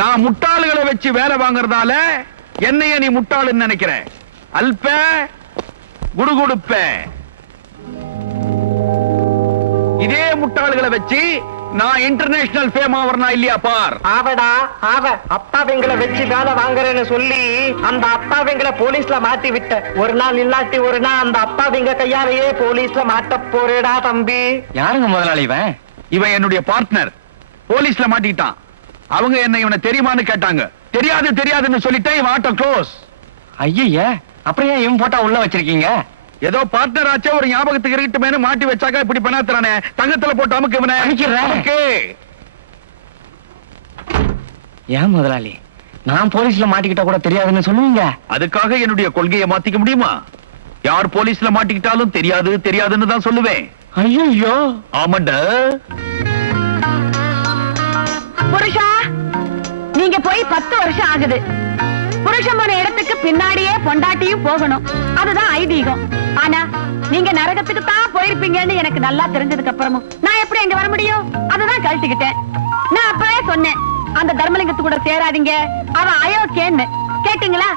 நான் முட்டாளுகளை வச்சு வேலை வாங்குறதால என்னைய நீ முட்டாளுன்னு நினைக்கிற. அல்ப குடுகுடுப்ப. இதே முட்டாளுகளை வச்சு நான் இன்டர்நேஷனல் ஃபேம் ஆவறனா இல்லையா பார். ஆவடா ஆவ. அப்பாவிங்களை வச்சு வேலை வாங்குறேன்னு சொல்லி அந்த அப்பாவிங்களை போலீஸ்ல மாட்டி விட்ட. ஒரு நாள் இல்லாட்டி ஒரு நாள் அந்த அப்பாவிங்க கையாலேயே போலீஸ்ல மாட்ட போறேடா தம்பி. யாருங்க முதலாளி இவன்? இவன் என்னுடைய பார்ட்னர். போலீஸ்ல மாட்டிக்கிட்டான். அவங்க என்ன இவனை தெரியுமான்னு கேட்டாங்க. தெரியாது தெரியாதுன்னு சொல்லிட்டேன். இவன் ஆட்டோ க்ளோஸ். ஐயா, அப்புறம் ஏன் இவன் போட்டா உள்ள வச்சிருக்கீங்க? ஏதோ பார்ட்னர் ஆச்சே ஒரு ஞாபகத்துக்கு இருக்கட்டுமேனு மாட்டி வச்சாக்க இப்படி பண்ணாதறானே. தங்கத்துல போட்டு அமுக்கு இவனை. ஓகே. ஏன் முதலாளி நான் போலீஸ்ல மாட்டிக்கிட்டா கூட தெரியாதுன்னு சொல்லுவீங்க? அதுக்காக என்னுடைய கொள்கையை மாத்திக்க முடியுமா? யார் போலீஸ்ல மாட்டிக்கிட்டாலும் தெரியாது தெரியாதுன்னு தான் சொல்லுவேன். ஐயோ ஆமாண்டா. புருஷா, நீங்க போய் 10 வருஷம் ஆகுது. புருஷன் போன இடத்துக்கு பின்னாடியே பொண்டாட்டியும் போகணும். அதுதான் ஐதீகம். ஆனா நீங்க நரகத்துக்கு தான் போயிருப்பீங்கன்னு எனக்கு நல்லா தெரிஞ்சதுக்கு அப்புறமும் நான் எப்படி அங்க வர முடியும்? அதுதான் கழட்டிக்கிட்டேன். நான் அப்பவே சொன்னேன், அந்த தர்மலிங்கத்து கூட சேராதீங்க, அவன் அயோக்கியன்னு. கேட்டீங்களா?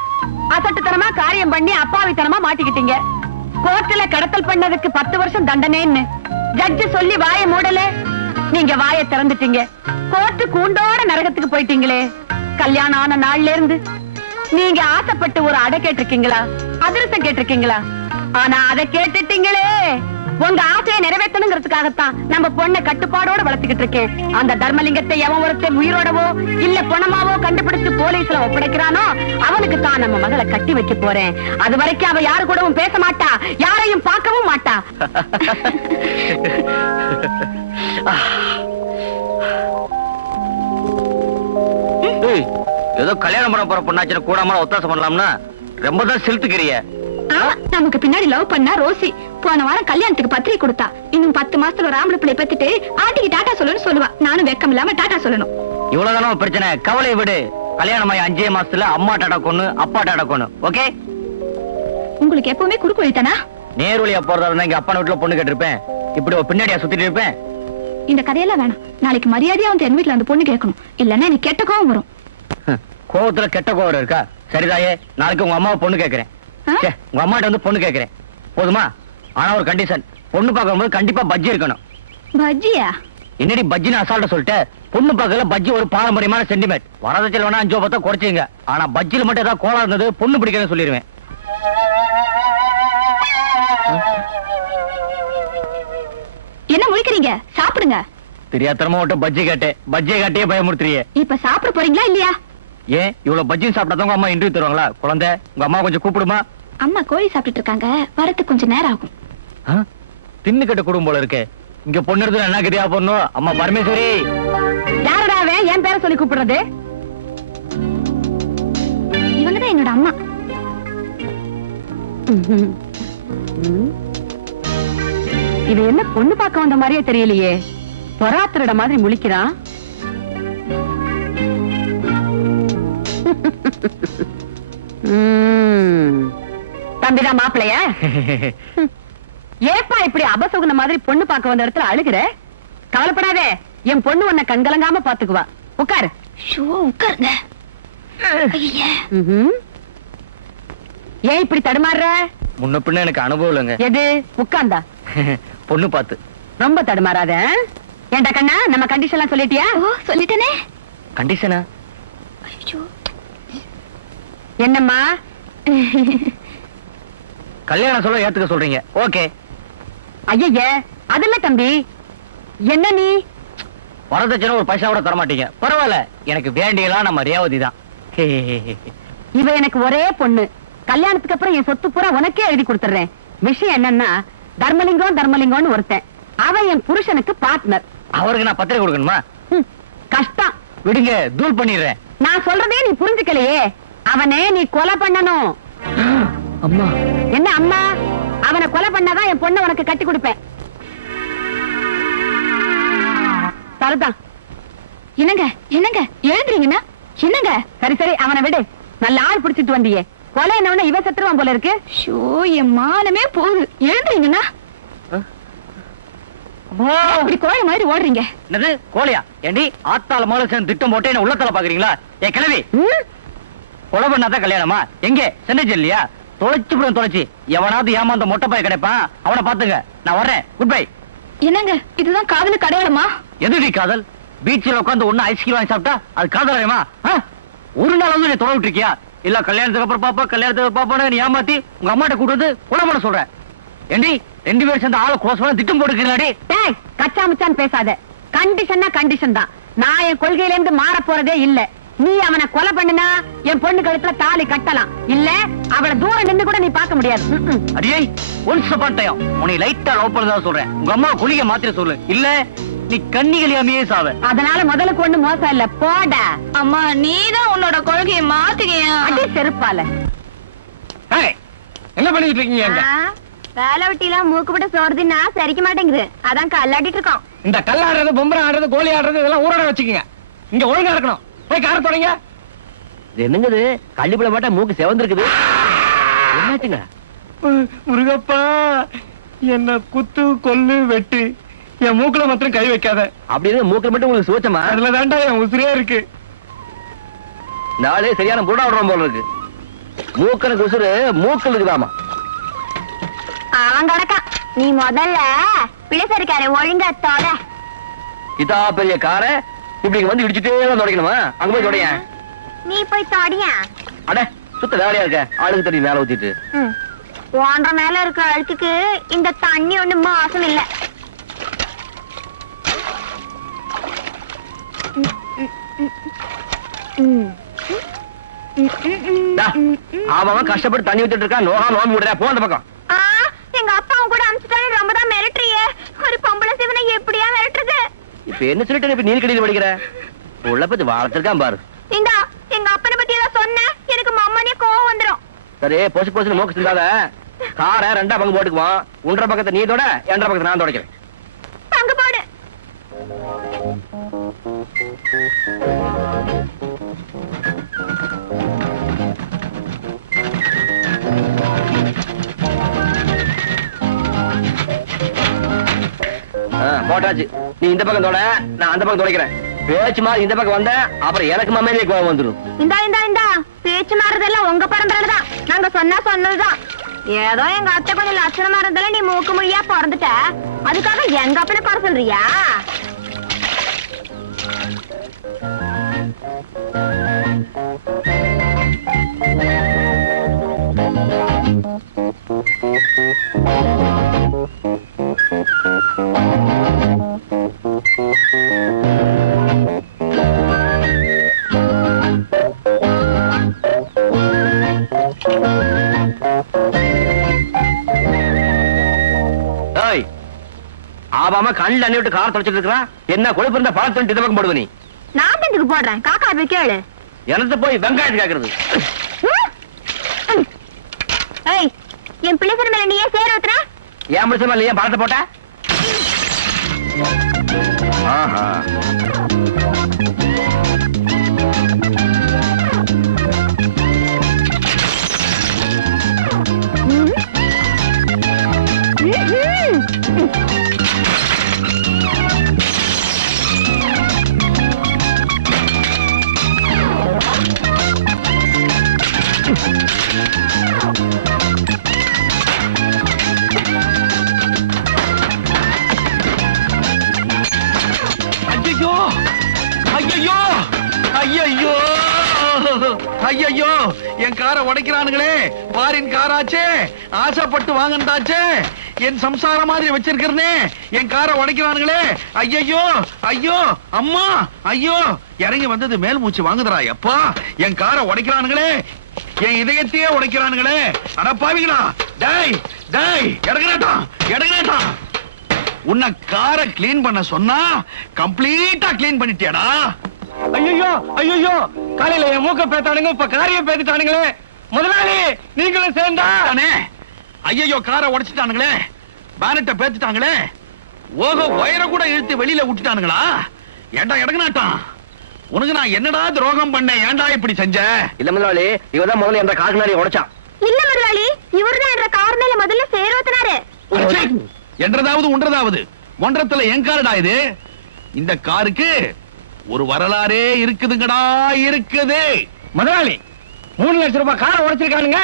அசட்டுத்தனமா காரியம் பண்ணி அப்பாவித்தனமா மாட்டிக்கிட்டீங்க. கோர்ட்டுல கடத்தல் பண்ணதுக்கு 10 வருஷம் தண்டனைன்னு ஜட்ஜ் சொல்லி வாய மூடல. நீங்க வாயை திறந்துட்டீங்க. கோர்ட்டு கூண்டோட நரகத்துக்கு போயிட்டீங்களே. கல்யாணம் ஆன நாள்ல இருந்து நீங்க ஆசைப்பட்டு ஒரு அடை கேட்டிருக்கீங்களா? அதிர்ஷ்டம் கேட்டிருக்கீங்களா? ஆனா அதை கேட்டுட்டீங்களே. உங்க ஆசையை நிறைவேற்றணுங்கிறதுக்காகத்தான் நம்ம பொண்ணை கட்டுப்பாடோட வளர்த்துக்கிட்டு இருக்கேன். அந்த தர்மலிங்கத்தை எவன் ஒருத்தன் உயிரோடவோ இல்ல பணமாவோ கண்டுபிடிச்சு போலீஸ்ல ஒப்படைக்கிறானோ அவனுக்கு தான் நம்ம மகளை கட்டி வைக்க போறேன். அது வரைக்கும் அவ யாரு கூடவும் பேச மாட்டா, யாரையும் பார்க்கவும் மாட்டா. ஏதோ கல்யாணம் பண்ண போற பொண்ணாச்சு கூடாம ஒத்தாசம் பண்ணலாம்னா ரொம்ப தான் செலுத்துக்கிறிய. நமக்கு பின்னாடி லவ் பண்ணா ரோசி போன வாரம் கல்யாணத்துக்கு பத்திரிகை கொடுத்தா. இன்னும் 10 மாசத்துல ஒரு ஆம்பளை பிள்ளை பத்திட்டு ஆண்டிக்கு டாட்டா சொல்லணும்னு சொல்லுவா. நானும் வெக்கம் இல்லாம டாட்டா சொல்லணும். இவ்வளவுதானோ பிரச்சனை? கவலையை விடு. கல்யாணம் ஆகி 5 மாசத்துல அம்மா டாட்டா கொன்னு அப்பா டாட்டா கொன்னு. ஓகே? உங்களுக்கு எப்பவுமே குறுக்கு வழித்தானா? நேர் வழியா போறதா இருந்தா இங்க அப்பா வீட்டுல பொண்ணு கேட்டிருப்பேன். இப்படி ஒரு பின்னாடியா சுத்திட்டு இருப்பேன். இந்த கதையெல்லாம் வேணாம். நாளைக்கு மரியாதையா வந்து என் வீட்டுல அந்த பொண்ணு கேட்கணும். இல்லன்னா எனக்கு கெட்ட கோவம் வரும். கோவத்துல கெட்ட கோவம் இருக்கா? சரிதாயே, நாளைக்கு உங்க அம்மாவை பொண்ணு கேட்கிறேன். உங்க அம்மாட்ட வந்து பொண்ணு கேட்கிறேன். போதுமா? ஆனா ஒரு கண்டிஷன். பொண்ணு பார்க்கும்போது கண்டிப்பா பஜ்ஜி இருக்கணும். பஜ்ஜியா? என்னடி பஜ்ஜின்னு அசால்ட்ட சொல்லிட்டு? பொண்ணு பார்க்கல பஜ்ஜி ஒரு பாரம்பரியமான சென்டிமெண்ட். வரதட்சணை வேணா 5 10 குறைச்சிங்க. ஆனா பஜ்ஜில மட்டும் ஏதாவது கோலா இருந்தது பொண்ணு பிடிக்கிறேன்னு சொல்லிடுவேன். என்ன முழிக்கிறீங்க? சாப்பிடுங்க. தெரியாதனமா விட்டு பஜ்ஜி கேட்டேன். பஜ்ஜியை காட்டியே பயமுறுத்துறியே. இப்ப சாப்பிட போறீங்களா இல்லையா? ஏன் இவ்வளவு பஜ்ஜி சாப்பிட்டா உங்க அம்மா இன்டர்வியூ தருவாங்களா? குழந்தை, உங்க அம்மா கொஞ்சம் கூப்பிடுமா. அம்மா கோழி சாப்பிட்டு இருக்காங்க, வரதுக்கு கொஞ்சம் நேரம் ஆகும். தின்னு கட்ட குடும்பம் போல இருக்கு. இங்க பொண்ணு இருந்து என்ன கதியா பொண்ணு? அம்மா பரமேஸ்வரி. யாரடாவே என் பேரை சொல்லி கூப்பிடுறது? இவங்கதான் என்னோட அம்மா. இது என்ன பொண்ணு பார்க்க வந்த மாதிரியே தெரியலையே. பொறாத்திரட மாதிரி முழிக்கிறான். தம்பிதான் மாப்பிளைய? ஏப்பா இப்படி அபசகுன மாதிரி பொண்ணு பார்க்க வந்த இடத்துல அழுகுற? கவலைப்படாதே, என் பொண்ணு உன்னை கண்கலங்காம பாத்துக்குவா. உட்காரு. உட்காருங்க. ஏன் இப்படி தடுமாறுற? முன்ன பின்ன எனக்கு அனுபவம் இல்லைங்க. எது? உட்கார்ந்தா பொண்ணு பார்த்து. ரொம்ப தடுமாறாத. ஏண்டா கண்ணா, நம்ம கண்டிஷன் எல்லாம் சொல்லிட்டியா? சொல்லிட்டேனே. கண்டிஷனா? என்னம்மா கல்யாணம் சொல்ல ஏத்துக்க சொல்றீங்க? ஓகே. ஐயே அதுல தம்பி, என்ன நீ வரதட்சணை ஒரு பைசா கூட தர மாட்டீங்க. பரவாயில்ல, எனக்கு வேண்டியெல்லாம் நம்ம ரேவதி தான். இவ எனக்கு ஒரே பொண்ணு. கல்யாணத்துக்கு அப்புறம் என் சொத்து பூரா உனக்கே எழுதி கொடுத்துறேன். விஷயம் என்னன்னா, தர்மலிங்கம்னு ஒருத்தன். அவன் என் புருஷனுக்கு பார்ட்னர். அவருக்கு நான் பத்திரிகை கொடுக்கணுமா? கஷ்டம். விடுங்க, தூள் பண்ணிடுறேன். நான் சொல்றதே நீ புரிஞ்சுக்கலையே. அவனே நீ கொலை பண்ணணும். அம்மா. என்ன அம்மா? அவனை கொலை பண்ணாதான் என் பொண்ணை உனக்கு கட்டி கொடுப்பேன். சரிதான். என்னங்க என்னங்க எழுதுறீங்கன்னா என்னங்க? சரி சரி, அவனை விடு. நல்ல ஆள் பிடிச்சிட்டு வந்தியே. கொலை என்ன இவ செத்துருவான் போல இருக்கு. ஷோ, என் மானமே போகுது. எழுதுறீங்கன்னா இப்படி கோழி மாதிரி ஓடுறீங்க. என்னது கோழியா? ஏண்டி ஆத்தால மேல சேர்ந்து திட்டம் போட்டு என்ன உள்ளத்தால பாக்குறீங்களா? ஏ கிழவி, கொலை பண்ணாதான் கல்யாணமா? எங்க சென்னை இல்லையா? தொலைச்சு எவனாவது ஏமாந்த மொட்டை பாய் கிடைப்பான், அவனை பாத்துங்க. நான் வர்றேன், குட் பை. என்னங்க இதுதான் காதலுக்கு அடையாளமா? எதுடி காதல்? பீச்சில் உட்காந்து ஒண்ணு ஐஸ்கிரீம் வாங்கி சாப்பிட்டா அது காதலாயமா? ஒரு நாள் வந்து நீ தொலை விட்டுருக்கியா? இல்ல கல்யாணத்துக்கு அப்புறம் பாப்பா, கல்யாணத்துக்கு பாப்பான்னு நீ ஏமாத்தி உங்க அம்மாட்ட கூட்டு வந்து கொலை பண்ண சொல்றேன். ஏண்டி 2 பேரும் சேர்ந்து ஆளை க்ளோஸ் பண்ண திட்டம் போட்டுக்கிறாடி? டேய், கச்சா முச்சான்னு பேசாத. கண்டிஷன்னா கண்டிஷன் தான். நான் என் கொள்கையில இருந்து மாற போறதே இல்ல. நீ அவனை கொலை பண்ணுனா என் பொண்ணு கழுத்துல தாலி கட்டலாம், இல்ல அவளை தூரம் நின்னு கூட நீ பார்க்க முடியாது. அடியே ஒன்ஸ் அப்பான் டைம் உன்னை லைட்டா லவ் பண்ணதா சொல்றேன். உங்க அம்மா குளிக்க மாத்திர சொல்லு, இல்ல நீ கண்ணிகளையாமே சாவ. அதனால முதலுக்கு ஒண்ணு மோசம் இல்ல, போட. அம்மா நீதான் உன்னோட கொள்கையை மாத்துக்கியா? அடி செருப்பால. என்ன பண்ணிட்டு இருக்கீங்க? வேலை வெட்டிலாம் மூக்குப்பட்ட சோறுதுன்னா சரிக்க மாட்டேங்குது, அதான் கல்லாடிட்டு இருக்கோம். இந்த கல்லாடுறது, பொம்பரை ஆடுறது, கோழி ஆடுறது இதெல்லாம் ஊரோட வச்சுக்கீங்க. இங்க ஒழுங்கா இருக்கணும். போய் கார தொடங்க. என்னங்குது கள்ளிப்புல மாட்டா மூக்கு செவந்திருக்குது. என்னாச்சுங்க? முருகப்பா, என்ன குத்து கொல்லு வெட்டு, என் மூக்குல மாத்திரம் கை வைக்காத. அப்படின்னு மூக்கில் மட்டும் உங்களுக்கு சோச்சமா? அதுல தாண்டா என் உசிரியா இருக்கு. நாளே சரியான புடா விடுறோம் போல இருக்கு. மூக்கனுக்கு உசுறு மூக்கில் இருக்குதாமா. அவன் கிடக்கா, நீ முதல்ல பிள்ளைசரிக்கார ஒழுங்கா தொட. இதா பெரிய காரை இப்படி வந்து இடிச்சுட்டே தான் தொடக்கணுமா? அங்க போய் தொடைய. நீ போய் தொடியா. அட சுத்த வேலையா இருக்க, ஆளுக்கு தண்ணி மேல ஊத்திட்டு. போன்ற மேல இருக்க அழுக்குக்கு இந்த தண்ணி ஒண்ணு மாசம் இல்ல. அவன் கஷ்டப்பட்டு தண்ணி ஊத்திட்டு இருக்கான். நோகா நோம்பி விடுறா, போ அந்த பக்கம். எங்க அப்பாவும் கூட அனுப்பிச்சுட்டாரு, ரொம்ப தான் மிரட்டுறியே. ஒரு பொம்பளை சிவனை எப்படியா மிரட்டுறது? இப்ப என்ன சொல்லிட்டு இப்ப நீர் கடையில் படிக்கிற உள்ள பத்தி வாழத்திருக்கான் பாரு. இந்தா எங்க அப்பனை பத்தி ஏதாவது சொன்ன எனக்கு மம்மனே கோவம் வந்துரும். சரி பொசு மோக்கு சிந்தாத. காரை 2 பங்கு போட்டுக்குவான். 1.5 பக்கத்தை நீ தொட, 2.5 பக்கத்தை நான் தொடக்கிறேன். பங்கு போடு. போட்டாச்சு. நீ இந்த பக்கம் தொட, நான் அந்த பக்கம் துடைக்கிறேன். பேச்சு மாதிரி இந்த பக்கம் வந்த அப்புறம் எனக்கு மம்மையிலே கோவம் வந்துடும். இந்தா பேச்சு மாறுதெல்லாம் உங்க பரம்பரைதான். நாங்க சொன்னதுதான். ஏதோ எங்க அத்தை கொஞ்சம் லட்சணமா இருந்தால நீ மூக்கு மொழியா பிறந்துட்ட, அதுக்காக எங்க அப்பனை குறை சொல்றியா? ஆபாம கண்ணில் அண்ணி விட்டு கார் தொடச்சிட்டு இருக்கிறான். என்ன கொழுப்பு இருந்த பழத்தை இந்த பக்கம் போடுவ நீ? நான் எதுக்கு போடுறேன்? காக்கா போய் கேளு. எனக்கு போய் வெங்காயத்து கேக்குறது. ஏய், என் பிள்ளைசர் மேல நீ ஏன் சேர ஊத்துற? ஏன் பிடிச்ச மேல ஏன் பழத்தை போட்ட? ஆஹா ஐயோ, என் காரை உடைக்கிறானுங்களே. பாரின் காராச்சே, ஆசைப்பட்டு வாங்கினாச்சே, என் சம்சாரம் மாதிரி வச்சிருக்கிறனே, என் காரை உடைக்கிறானுங்களே. ஐயோ ஐயோ அம்மா, ஐயோ இறங்கி வந்தது மேல் மூச்சு வாங்குதுடா. எப்பா என் காரை உடைக்கிறானுங்களே, என் இதயத்தையே உடைக்கிறானுங்களே. அடப்பாவிங்களா, டேய் டேய் எடுக்கறாட்டான். உன்னை காரை கிளீன் பண்ண சொன்னா கம்ப்ளீட்டா கிளீன் பண்ணிட்டியாடா. ஐயோ காலையில என் மூக்க பேத்தானுங்க, இப்ப காரிய பேத்துட்டானுங்களே. முதலாளி நீங்களும் சேர்ந்தா? ஐயோ காரை உடைச்சிட்டானுங்களே, பேனட்டை பேத்துட்டாங்களே, ஓஹோ ஒயரை கூட இழுத்து வெளியில விட்டுட்டானுங்களா. ஏண்டா எடுக்கனாட்டான், உனக்கு நான் என்னடா துரோகம் பண்ணேன்? ஏண்டா இப்படி செஞ்ச? இல்ல முதலாளி, இவதான் முதல்ல என்ற கார்னாரி உடைச்சான். இல்ல முதலாளி, இவர்தான் என்ற கார் மேல முதல்ல சேர ஊத்துனாரு. என்றதாவது உன்றதாவது ஒன்றத்துல என் காருடா இது. இந்த காருக்கு ஒரு வரலாறே இருக்குதுங்கடா, இருக்குது. முதலாளி 3 லட்சம் ரூபாய் காரை உடைச்சிருக்கானுங்க,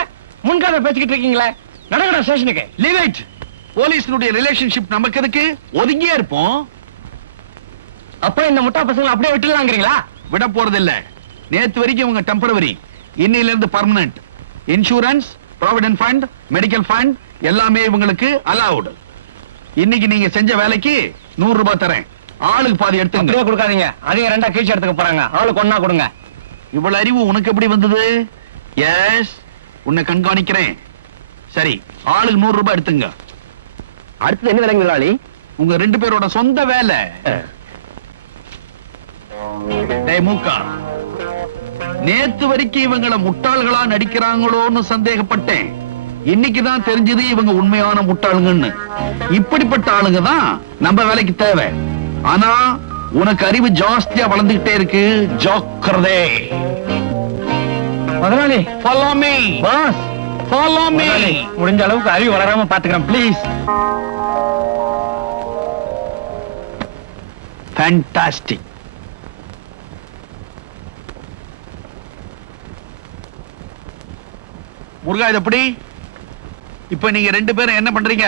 முன்கார பேசிக்கிட்டு இருக்கீங்களே, நடக்கடா ஸ்டேஷனுக்கு. Leave it. போலீஸ்னுடைய ரிலேஷன்ஷிப் நமக்கு எதுக்கு? ஒதுங்கியே இருப்போம். அப்ப இந்த முட்டா பசங்களை அப்படியே விட்டுலாங்கிறீங்களா? விட போறதில்ல. நேத்து வரைக்கும் இவங்க டெம்பரவரி, இன்னையில இருந்து permanent. Insurance, provident fund, medical fund எல்லாமே இவங்களுக்கு அலவுட். இன்னைக்கு நீங்க செஞ்ச வேலைக்கு 100 ரூபாய் தரேன். ஆளுக்கு பாதி எடுத்துங்க. அப்படியே கொடுக்காதீங்க, அதையும் 2 கீழ்ச்சி எடுத்துக்க போறாங்க. ஆளுக்கு 1 கொடுங்க. இவ்வளவு அறிவு உனக்கு எப்படி வந்தது? எஸ், உன்னை கண்காணிக்கிறேன். சரி, ஆளுக்கு 100 ரூபாய் எடுத்துங்க. அடுத்து என்ன வேலைங்க முதலாளி? உங்க 2 பேரோட சொந்த வேலை. டேய் மூக்கா, நேத்து வரைக்கும் இவங்கள முட்டாள்களா நடிக்கிறாங்களோன்னு சந்தேகப்பட்டேன். இன்னைக்குதான் தெரிஞ்சது இவங்க உண்மையான முட்டாளுங்கன்னு. இப்படிப்பட்ட ஆளுங்க தான் நம்ம வேலைக்கு தேவை. ஆனா உனக்கு அறிவு ஜாஸ்தியா வளர்ந்துகிட்டே இருக்கு, ஜாக்கிரதை. முதலாளி Follow me. Boss, Follow me. முடிஞ்ச அளவுக்கு அறிவு வளராம பாத்துக்கிறேன் ப்ளீஸ். Fantastic. முருகா, இது எப்படி? இப்ப நீங்க 2 பேரும் என்ன பண்றீங்க?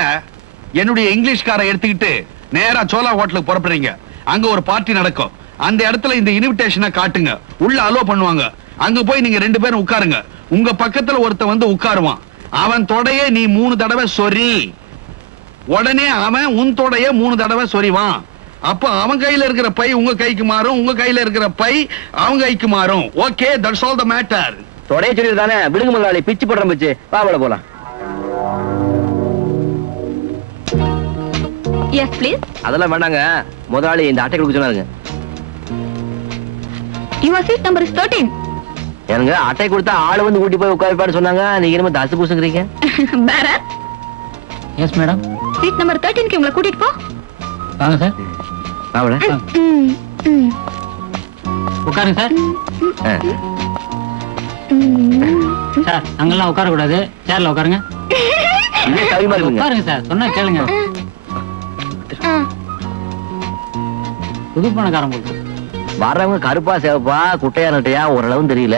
என்னுடைய இங்கிலீஷ் காரை எடுத்துக்கிட்டு நேரா சோலா ஹோட்டலுக்கு புறப்படுறீங்க. அங்க ஒரு பார்ட்டி நடக்கும். அந்த இடத்துல இந்த இன்விடேஷனை காட்டுங்க. உள்ள அலோ பண்ணுவாங்க. அங்க போய் நீங்க 2 பேரும் உட்காருங்க. உங்க பக்கத்துல ஒருத்த வந்து உட்காருவான். அவன் தொடைய நீ 3 தடவை சொறி. உடனே அவன் உன் தொடைய 3 தடவை சொறிவான். அப்ப அவன் கையில இருக்கிற பை உங்க கைக்கு மாறும், உங்க கையில இருக்கிற பை அவங்க கைக்கு மாறும். Okay, that's all the matter. தொடைய சொல்லி தானே விடுங்க முதலாளி, பிச்சு போடுற பிச்சு. பாவல போலாம். Yes please. அதெல்லாம் வேண்டாங்க, முதலாளி இந்த அட்டை கொடுக்க சொன்னாருங்க. Your seat number is 13. எனக்கு அட்டை கொடுத்தா ஆளு வந்து ஊட்டி போய் உட்காருப்பான்னு சொன்னாங்க. நீங்க என்ன தாசு பூசுங்கிறீங்க? பேரர், எஸ் மேடம். சீட் நம்பர் 13க்கு உங்களை கூட்டிட்டு போ. வாங்க சார். பாவல உட்காருங்க சார். சார், அங்கெல்லாம் உட்கார கூடாது, சேர்ல உட்காருங்க. உட்காருங்க சார், சொன்னா கேளுங்க. புது பணக்காரன் போட்டு வர்றவங்க கருப்பா சேவப்பா குட்டையா நட்டையா ஓரளவும் தெரியல.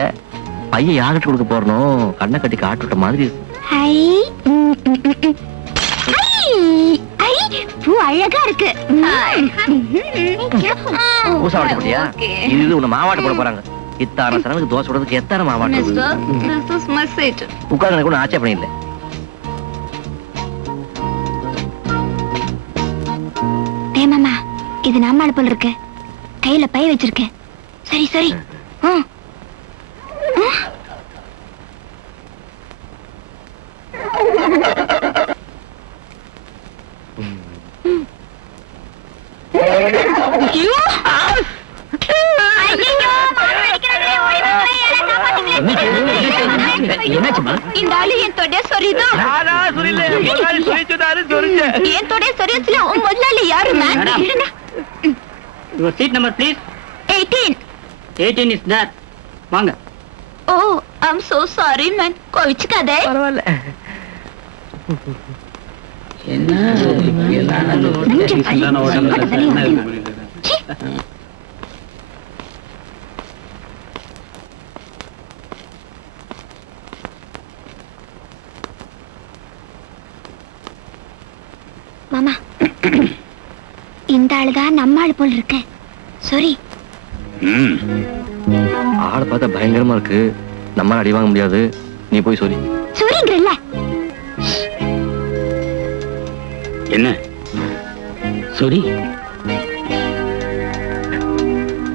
பையன் யார்கிட்ட கொடுக்க போறணும்? கண்ணை கட்டி காட்டு விட்ட மாதிரி. ஹை, பூ அழகா இருக்கு. பூசா வாட்ட போட்டியா? இது உன்னை மாவாட்ட போட போறாங்க. இத்தான சனத்துக்கு தோசை போடுறதுக்கு எத்தனை மாவாட்டம்? உட்கார்ந்து எனக்கு ஒன்றும் ஆட்சேபணம் இல்லை. மாமா, இது நம்ம அடுப்பில் இருக்கு. கையில பை வச்சிருக்கேன். சரி சரி. இந்த ஆளு என் தொடைய சொரிதான். என் தொடைய சொரிய முதலாளி யாரு? Your seat number please. 18. 18 is there. வாங்க. Oh, I am so sorry man. கோவிச்சுக்காதே. பரவாயில்ல. மாமா, இந்த ஆளுதான் நம்ம ஆளு போல் இருக்க. சாரி. ஆளை பார்த்தா பயங்கரமா இருக்கு. நம்மளால அடி வாங்க முடியாது. நீ போய் சொல்லி. சாரிங்கறல்ல. என்ன சாரி?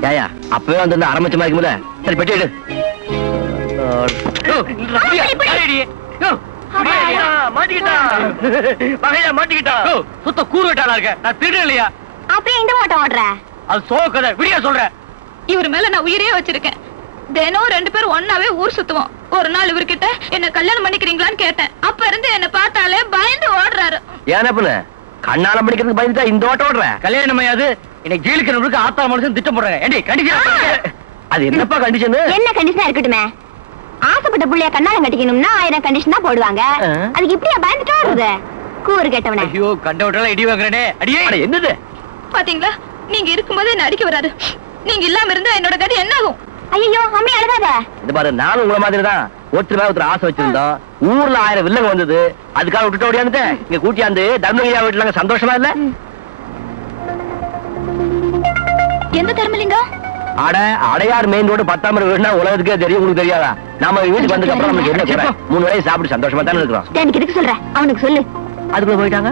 யாயா அப்பவே வந்து ஆரம்பிச்ச மாதிரி இருக்கும்ல. சரி பெட்டி எடு. சுத்த கூறு விட்டாளா இருக்க. நான் திருட இல்லையா? அப்படியே இந்த ஓட்டம் ஓடுற. அது சோ கதை. விடியா சொல்றேன். இவர் மேல நான் உயிரே வச்சிருக்கேன். தினம் 2 பேரும் ஒன்னாவே ஊர் சுத்துவோம். ஒரு நாள் இவர்கிட்ட என்ன கல்யாணம் பண்ணிக்கிறீங்களான்னு கேட்டேன். அப்ப இருந்து என்ன பார்த்தாலே பயந்து ஓடுறாரு. ஏன்னா பண்ண கண்ணால படிக்கிறதுக்கு பயந்துட்டா இந்த ஓட்ட ஓடுற? கல்யாணம் மையாது இன்னைக்கு ஜெயிலுக்கு நம்மளுக்கு ஆத்தா மனுஷன் திட்டம் போடுறாங்க. ஏண்டி கண்டிஷன்? அது என்னப்பா கண்டிஷன்? என்ன கண்டிஷனா இருக்கட்டுமே. ஆசைப்பட்ட புள்ளைய கண்ணாலம் கட்டிக்கணும்னா 1000 கண்டிஷன் தான் போடுவாங்க. அதுக்கு இப்படியா பயந்துட்டு ஓடுறது? கூறு கேட்டவனே. ஐயோ கண்ட விட்டால இடி வாங்குறேனே. அடியே என்னது? பாத்தீங்களா, நீங்க இருக்கும்போதே என்ன அடிக்க வராரு. நீங்க இல்லாம இருந்தா என்னோட கதை என்ன ஆகும்? ஐயோ அம்மி அழுகாத. இந்த பாரு, நானும் உங்களை மாதிரி தான் ஒருத்தர் ஆசை வச்சிருந்தோம். ஊர்ல 1000 வில்லங்க வந்தது, அதுக்காக விட்டுட்டு ஓடியாந்துட்டேன். இங்க கூட்டியாந்து தர்மகிரியா வீட்டுல சந்தோஷமா இல்ல? எந்த தர்மலிங்கம்? அட அடையார் மெயின் ரோடு 10ஆம் வீடுனா உலகத்துக்கே தெரியும், உங்களுக்கு தெரியாதா? நாம வீட்டுக்கு வந்ததுக்கு அப்புறம் நமக்கு என்ன குறை? 3 வேளை சாப்பிட்டு சந்தோஷமா தானே இருக்கிறோம். எனக்கு எதுக்கு சொல்ற? அவனுக்கு சொல்லு. அதுக்குள்ள போயிட்டாங்க.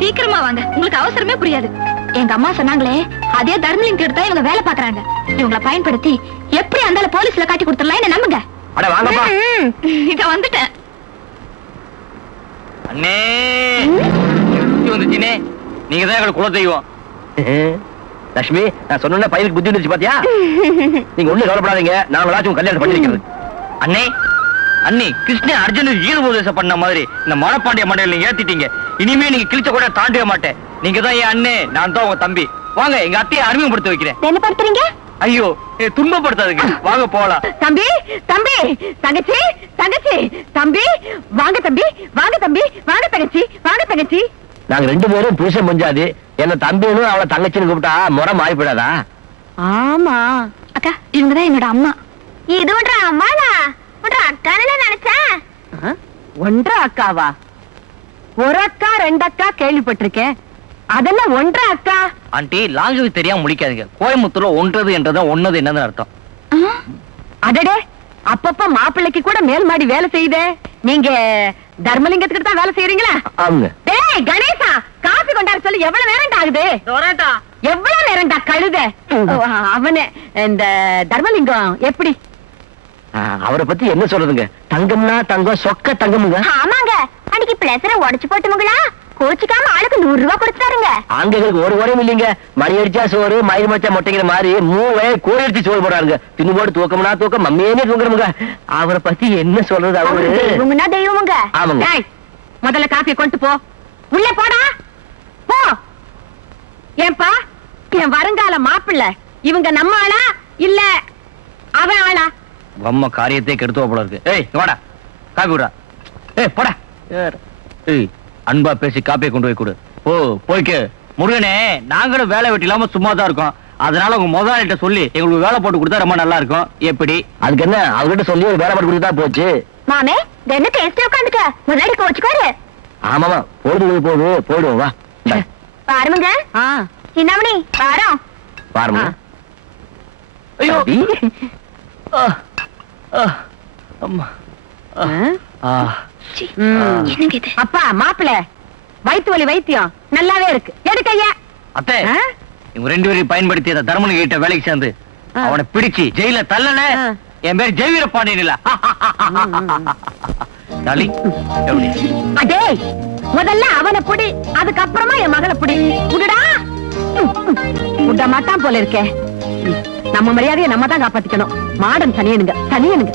சீக்கிரமா வாங்க, உங்களுக்கு அவசரமே புரியாது. எங்க அம்மா சொன்னாங்களே, அதே தர்மலிங்கம் எடுத்தா இவங்க வேலை பாக்குறாங்க. இவங்களை பயன்படுத்தி எப்படி அந்த போலீஸ்ல காட்டி கொடுத்துடலாம், என்ன நம்புங்க. அட வாங்கப்பா. இத வந்துட்டேன். அண்ணே வந்துச்சுனே, நீங்க தான் எங்களுக்கு குல தெய்வம். லட்சுமி, நான் சொன்ன பையனுக்கு புத்தி வந்துச்சு பாத்தியா? நீங்க ஒண்ணு கவலைப்படாதீங்க, நான் எல்லாச்சும் கல்யாணம் பண்ணி வைக்கிறது. அண்ணே அண்ணி, கிருஷ்ணன் அர்ஜுனுக்கு ஈடுபோதேசம் பண்ண மாதிரி இந்த மணப்பாண்டிய மண்டையில நீங்க ஏத்திட்டீங்க. இனிமே நீங்க கிழிச்ச கூட தாண்டிய மாட்டேன். நீங்க தான் என் அண்ணே, நான் தான் உங்க தம்பி. வாங்க, எங்க அத்தையை அறிமுகப்படுத்த வைக்கிறேன். என்ன படுத்துறீங்க? ஐயோ, துன்பப்படுத்தாதுங்க, வாங்க போலாம். தம்பி தம்பி, தங்கச்சி தங்கச்சி, தம்பி வாங்க தம்பி, வாங்க தம்பி, வாங்க தங்கச்சி, வாங்க தங்கச்சி. நாங்க 2 பேரும் புருஷன் முஞ்சாது. என்ன தம்பின்னு அவளை தங்கச்சின்னு கூப்பிட்டா முறை மாறி போயிடாதா? ஆமா அக்கா, இவங்கதான் என்னோட அம்மா. இது ஒன்ற அம்மாடா, ஒன்ற அக்கான்னு நினைச்சேன். ஒன்றரை அக்காவா? ஒரு அக்கா 2 அக்கா கேள்விப்பட்டிருக்கேன், அதெல்லாம் ஒன்றரை அக்கா. ஆண்டி, லாங்குவேஜ் தெரியாம முடிக்காதீங்க. கோயம்புத்தூர்ல ஒன்றது என்றதான் ஒன்னது என்னன்னு அர்த்தம். அடடே, அப்பப்ப மாப்பிள்ளைக்கு கூட மேல் மாடி வேலை செய்யுதே. நீங்க தர்மலிங்கத்துக்கு தான் வேலை செய்யறீங்களா? அவங்க டேய் கணேசா, காசு கொண்டாட சொல்லி எவ்வளவு நேரம் ஆகுது? எவ்வளவு நேரம்டா கழுத. அவனே இந்த தர்மலிங்கம் எப்படி? அவரை பத்தி என்ன சொல்றதுங்க? தங்கம்னா தங்கம், சொக்க தங்கமுங்க. ஆமாங்க, அன்னைக்கு பிளேசரை உடைச்சு போட்டுமுங்களா, கோச்சிக்காம ஆளுக்கு 100 ரூபாய் கொடுத்துட்டாருங்க. ஆண்களுக்கு ஒரு குறையும் இல்லைங்க. மணி அடிச்சா சோறு, மயில் மச்சா மொட்டைங்கிற மாதிரி 3 வயது கோழி அடிச்சு சோறு போடுறாங்க. தின்னு போட்டு தூக்கம்னா தூக்கம், மம்மியே தூங்குறமுங்க. அவரை பத்தி என்ன சொல்றது? அவரு தெய்வம்னா தெய்வமுங்க. ஆமாங்க. டேய், முதல்ல காப்பியை கொண்டு போ. உள்ள போடா, போ. ஏன்பா, என் வருங்கால மாப்பிள்ளை இவங்க நம்ம ஆளா இல்ல அவன் ஆளா? அம்மா காரியத்தை கெடுத்துவ போல இருக்கு. ஏய் வாடா, காப்பி விடா. ஏய் போடா. ஏய், அன்பா பேசி காப்பியை கொண்டு போய் கொடு. ஓ போய்க்கு. முருகனே, நாங்களும் வேலை வெட்டி இல்லாம சும்மா தான் இருக்கோம். அதனால உங்க முதலாளிட்ட சொல்லி எங்களுக்கு வேலை போட்டு கொடுத்தா ரொம்ப நல்லா இருக்கும். எப்படி? அதுக்கு என்ன, அவர்கிட்ட சொல்லி ஒரு வேலை போட்டு கொடுத்தா போச்சு. மாமே, என்ன டேஸ்ட் உட்காந்துக்க, முன்னாடி கோச்சுக்காரு. ஆமாமா, போடுது போடு, போடுவோம் வா. பாருங்க சின்னமணி, பாரம் பாருங்க. ஐயோ, அம்மா. என்னங்க இது? அப்பா மாப்பிள்ளை, வயிற்று வலி வைத்தியம் நல்லாவே இருக்கு. எடுக்கையா அத்தை, இவங்க 2 பேரையும் பயன்படுத்தி அந்த தர்மலிங்க கிட்ட வேலைக்கு சேர்ந்து அவனை பிடிச்சு ஜெயில தள்ளல. என் பேர் ஜெயவீர பாண்டியன் இல்ல. அடே, முதல்ல அவனை புடி, அதுக்கப்புறமா என் மகளை புடி. புடுடா. புட மாட்டான் போல இருக்கே. நம்ம மரியாதையை நம்ம தான் காப்பாத்திக்கணும். மாடன் தனியனுங்க, தனியனுங்க.